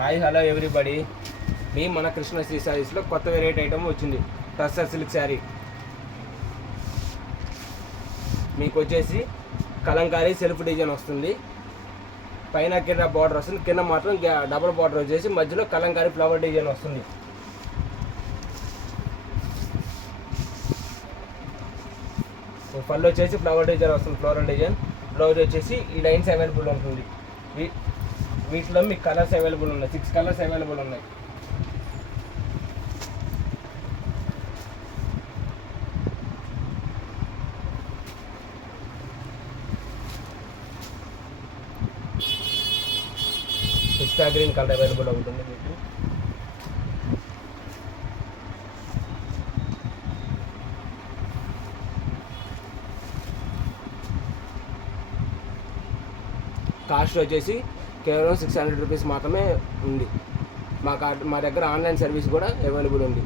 Hi hello everybody, మీ మన కృష్ణశ్రీ శారీస్లో కొత్త వెరైటీ ఐటమ్ వచ్చింది. టస్సర్ సిల్క్ శారీ మీకు వచ్చేసి కలంకారీ సెల్ఫ్ డిజైన్ వస్తుంది. పైన కింద బార్డర్ వస్తుంది, కింద మాత్రం డబుల్ బార్డర్ వచ్చేసి మధ్యలో కలంకారీ ఫ్లవర్ డిజైన్ వస్తుంది. పళ్ళు వచ్చేసి ఫ్లవర్ డిజైన్ వస్తుంది, ఫ్లోరల్ డిజైన్. బ్లౌజ్ వచ్చేసి ఈ లైన్స్ అవైలబుల్ ఉంటుంది. వీటిలో మీకు కలర్స్ అవైలబుల్ ఉన్నాయి, 6 కలర్స్ అవైలబుల్ ఉన్నాయి. పిస్తా గ్రీన్ కలర్ అవైలబుల్ ఉంటుంది మీకు. కాస్ట్ వచ్చేసి కేవలం 600 రూపీస్ మాత్రమే ఉంది. మా దగ్గర ఆన్లైన్ సర్వీస్ కూడా అవైలబుల్ ఉంది.